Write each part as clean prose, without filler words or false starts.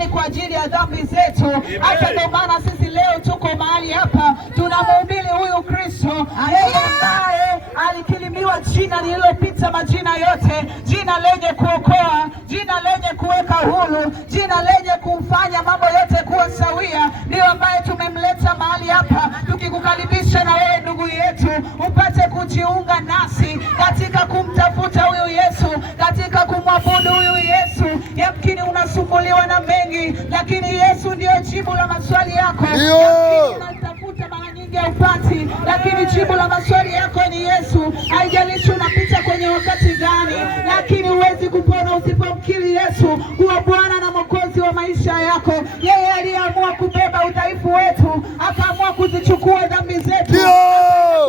msalabani kwa ajili ya dhambi zetu. Hata ndio maana sisi leo tuko mahali hapa tunamhubiri huyu Kristo, yeye ambaye alikilimiwa jina lililopita majina yote, jina lenye kuokoa, jina lenye kuweka huru, jina lenye kufanya mambo yote kuwa sawia. Ndio ambaye tumemleta mahali hapa, tukikukaribisha na wewe ndugu yetu upate kujiunga nasi katika kumtafuta huyu Yesu, katika kumwabudu huyu Yesu. Yamkini unasumbuliwa na mengi, lakini Yesu ndio jibu la maswali yako. Yamkini unatafuta mara nyingi haupati, lakini jibu la maswali yako ni Yesu. Haijalishi unapita kwenye wakati gani, lakini huwezi kupona usipomkiri Yesu kuwa Bwana na Mwokozi wa maisha yako. Yeye aliamua kubeba udhaifu wetu, akaamua kuzichukua dhambi zetu,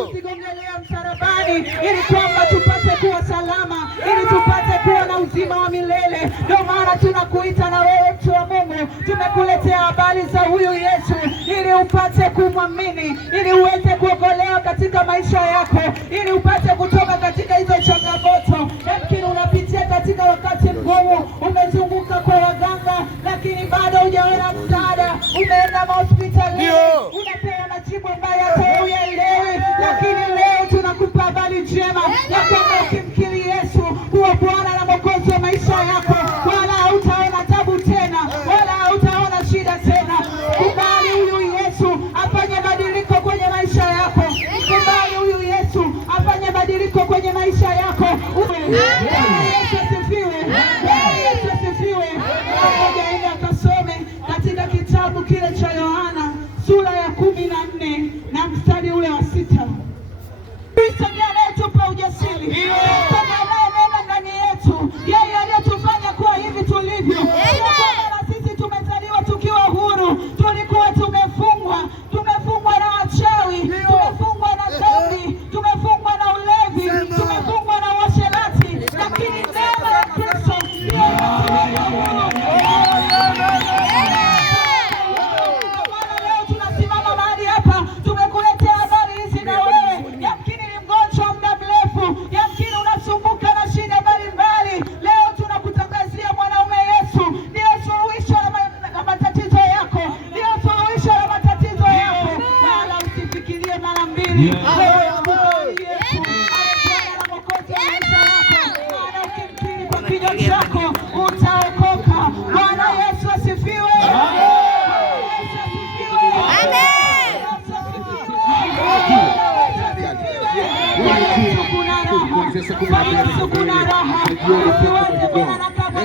kuzigongelea msalabani ili kwamba tupate kuwa salama, ili tupate kuwa na uzima wa milele. Ndio maana tunakuita na wewe mtu wa Mungu, tumekuletea habari za huyu Yesu ili upate kumwamini, ili uweze kuokolewa katika maisha yako, ili upate kutoka katika hizo changamoto. Lakini unapitia katika wakati mgumu, umezunguka kwa waganga lakini bado hujaona msaada, umeenda hospitali unapewa majibu ambayo hata huyaelewi. Lakini leo tunakupa habari njema ya kwamba ukimkiri Yesu kuwa Bwana na Mwokozi wa maisha yako, wala hautaona tabu tena, wala hautaona shida tena. Kubali huyu Yesu afanye badiliko kwenye maisha yako. Kubali huyu Yesu afanye badiliko kwenye maisha yako. Yesu asifiwe. Yesu asifiwe. Mmoja aende akasome katika kitabu kile cha Yohana sura ya 14 na mstari ule wa 6. Kristo ndiye anayetupa ujasiri. Kama anayenena ndani yetu, yeye aliyetufanya kuwa hivi tulivyo. Na sisi tumezaliwa tukiwa huru, tulikuwa tumefungwa na wachawi, tumefungwa na dhambi, tumefungwa na ulevi, tumefungwa na uasherati, lakini neema ya Kristo ndiyo inatuweka huru. Leo tunasimama mahali hapa, tumekuletea habari hizi na wewe. Yamkini ni mgonjwa muda mrefu, yamkini unasumbuka na shida mbalimbali. Leo tunakutangazia mwanaume Yesu ndiye suluhisho la matatizo yako, ndiye suluhisho la matatizo yako. Wala usifikirie mara mbili. Wewe mkubali Yesu na Mwokozi wa maisha yako, maana ukimkiri kwa kinywa chako utaokoka. Bwana Yesu asifiwe.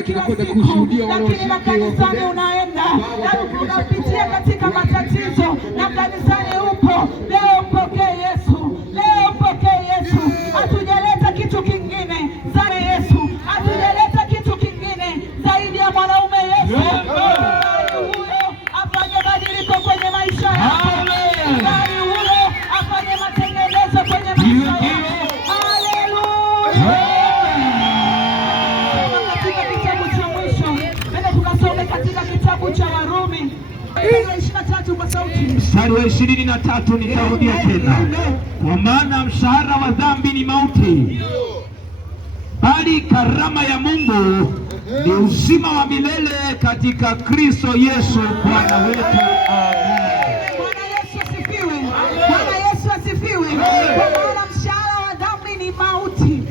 Tunakwenda kushuhudia wale kanisani unaenda na unapitia katika matatizo na kanisani upo. Leo mpokee Yesu, leo mpokee Yesu. Hatujaleta kitu kingine zaidi ya Yesu, hatujaleta kitu kingine zaidi ya mwanaume Yesu. Huyo afanye badiliko kwenye maisha yako, bali huyo afanye matengenezo kwenye maisha yako. Haleluya. Katika kitabu cha Warumi 23 kwa sauti, mstari wa 23, nitarudia tena. Kwa maana mshahara wa dhambi ni mauti, bali karama ya Mungu ni uzima wa milele katika Kristo Yesu Bwana wetu. Amen. Bwana Yesu asifiwe. Bwana Yesu asifiwe. Kwa maana mshahara wa dhambi ni mauti.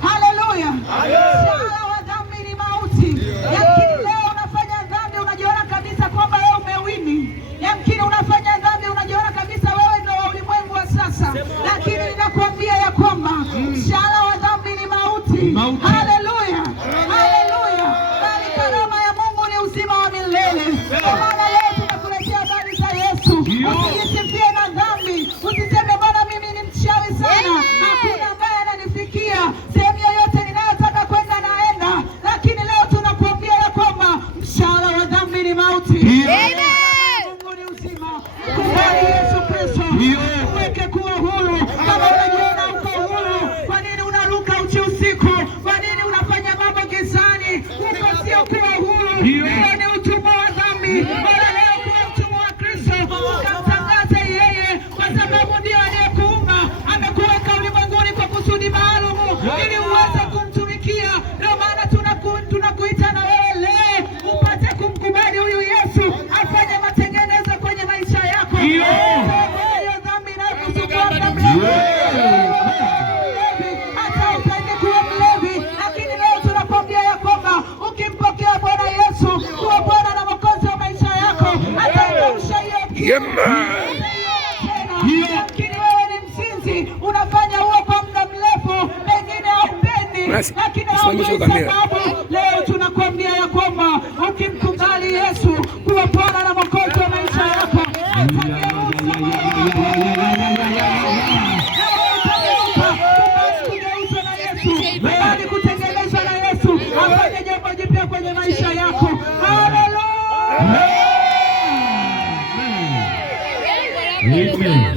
Haleluya. Mshahara wa dhambi ni mauti. Yamkini leo unafanya dhambi unajiona kabisa kwamba wewe umewini. Yamkini unafanya dhambi unajiona kabisa wewe ndio wa ulimwengu wa sasa. Lakini ninakuambia ya kwamba mshahara wa dhambi ni mauti. Haleluya. Haleluya. Bali karama ya Mungu ni uzima wa milele. Kwa maana leo tunakuletea habari za Yesu. Usijisifie na dhambi. Usiseme bwana mimi ni mchawi sana, hakuna ambaye ananifikia, sehemu yoyote ninayotaka kwenda naenda. Lakini leo tunakuambia ya kwamba mshahara wa dhambi ni mauti. Mungu ni uzima. Kubali Yesu Kristo, uweke kuwa huru. Kama unajiona uko huru, kwa nini unaruka uchi usiku? Kwa nini unafanya mambo gizani? Uko sio kuwa huru. Hiyo ni utumwa wa dhambi. lakini sababu leo tunakwambia ya kwamba ukimkubali Yesu kuwa Bwana na Mwokozi wa maisha yako, bali kutengenezwa na Yesu, afanye jambo jipya kwenye maisha yako. Haleluya!